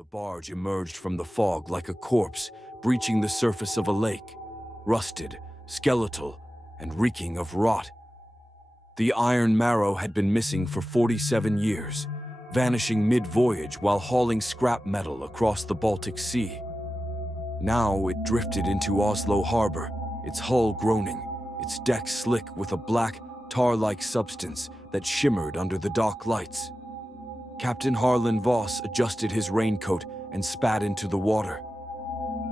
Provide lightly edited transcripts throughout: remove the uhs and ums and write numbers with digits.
The barge emerged from the fog like a corpse, breaching the surface of a lake, rusted, skeletal, and reeking of rot. The Iron Marrow had been missing for 47 years, vanishing mid-voyage while hauling scrap metal across the Baltic Sea. Now it drifted into Oslo harbor, its hull groaning, its deck slick with a black, tar-like substance that shimmered under the dock lights. Captain Harlan Voss adjusted his raincoat and spat into the water.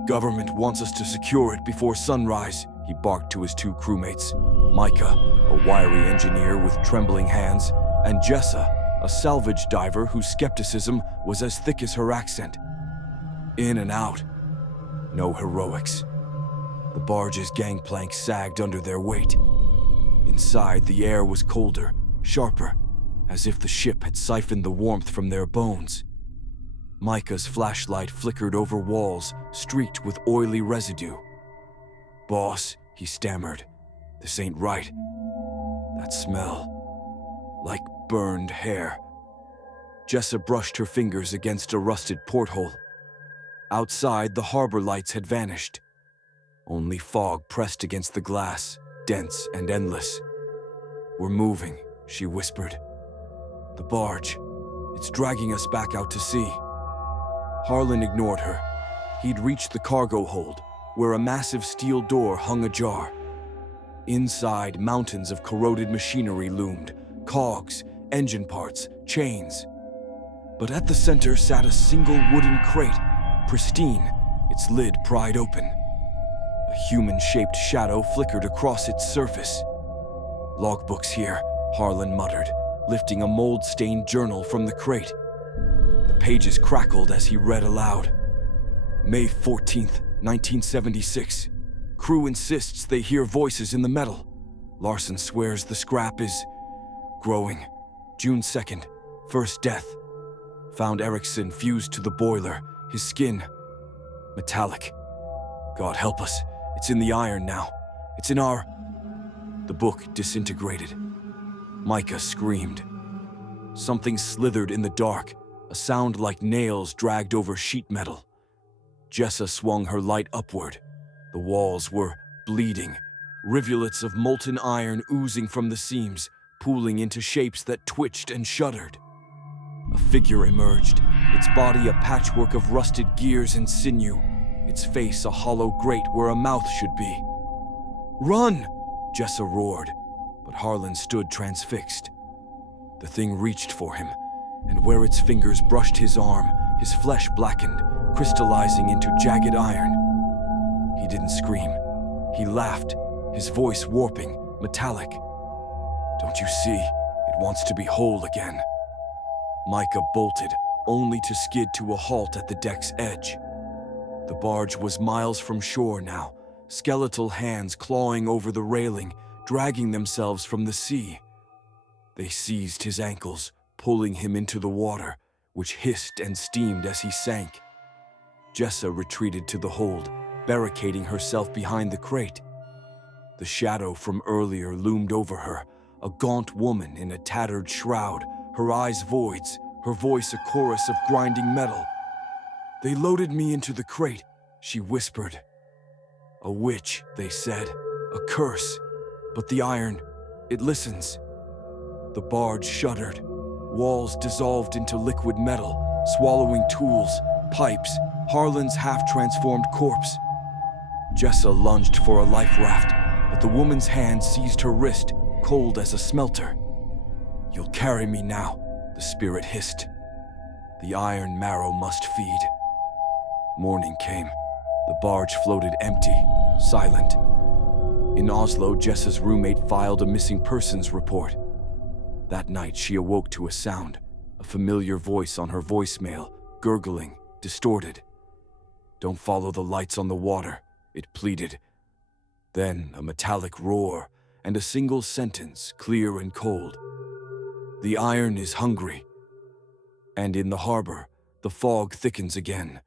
"Government wants us to secure it before sunrise," he barked to his two crewmates, Micah, a wiry engineer with trembling hands, and Jessa, a salvage diver whose skepticism was as thick as her accent. In and out. No heroics. The barge's gangplank sagged under their weight. Inside, the air was colder, sharper, as if the ship had siphoned the warmth from their bones. Micah's flashlight flickered over walls streaked with oily residue. "Boss," he stammered, "this ain't right. That smell, like burned hair." Jessa brushed her fingers against a rusted porthole. Outside, the harbor lights had vanished. Only fog pressed against the glass, dense and endless. "We're moving," she whispered. "The barge, it's dragging us back out to sea." Harlan ignored her. He'd reached the cargo hold, where a massive steel door hung ajar. Inside, mountains of corroded machinery loomed, cogs, engine parts, chains. But at the center sat a single wooden crate, pristine, its lid pried open. A human-shaped shadow flickered across its surface. "Logbooks here," Harlan muttered, lifting a mold-stained journal from the crate. The pages crackled as he read aloud. "May 14th, 1976. Crew insists they hear voices in the metal. Larson swears the scrap is growing. June 2nd, first death. Found Erickson fused to the boiler, his skin metallic. God help us, it's in the iron now. It's in our..." The book disintegrated. Micah screamed. Something slithered in the dark, a sound like nails dragged over sheet metal. Jessa swung her light upward. The walls were bleeding, rivulets of molten iron oozing from the seams, pooling into shapes that twitched and shuddered. A figure emerged, its body a patchwork of rusted gears and sinew, its face a hollow grate where a mouth should be. "Run!" Jessa roared, but Harlan stood transfixed. The thing reached for him, and where its fingers brushed his arm, his flesh blackened, crystallizing into jagged iron. He didn't scream. He laughed, his voice warping, metallic. "Don't you see? It wants to be whole again." Micah bolted, only to skid to a halt at the deck's edge. The barge was miles from shore now, skeletal hands clawing over the railing, dragging themselves from the sea. They seized his ankles, pulling him into the water, which hissed and steamed as he sank. Jessa retreated to the hold, barricading herself behind the crate. The shadow from earlier loomed over her, a gaunt woman in a tattered shroud, her eyes voids, her voice a chorus of grinding metal. "They loaded me into the crate," she whispered. "A witch," they said, "a curse. But the iron, it listens." The barge shuddered. Walls dissolved into liquid metal, swallowing tools, pipes, Harlan's half-transformed corpse. Jessa lunged for a life raft, but the woman's hand seized her wrist, cold as a smelter. "You'll carry me now," the spirit hissed. "The Iron Marrow must feed." Morning came. The barge floated empty, silent. In Oslo, Jessa's roommate filed a missing persons report. That night, she awoke to a sound, a familiar voice on her voicemail, gurgling, distorted. "Don't follow the lights on the water," it pleaded. Then a metallic roar, and a single sentence, clear and cold. "The iron is hungry." And in the harbor, the fog thickens again,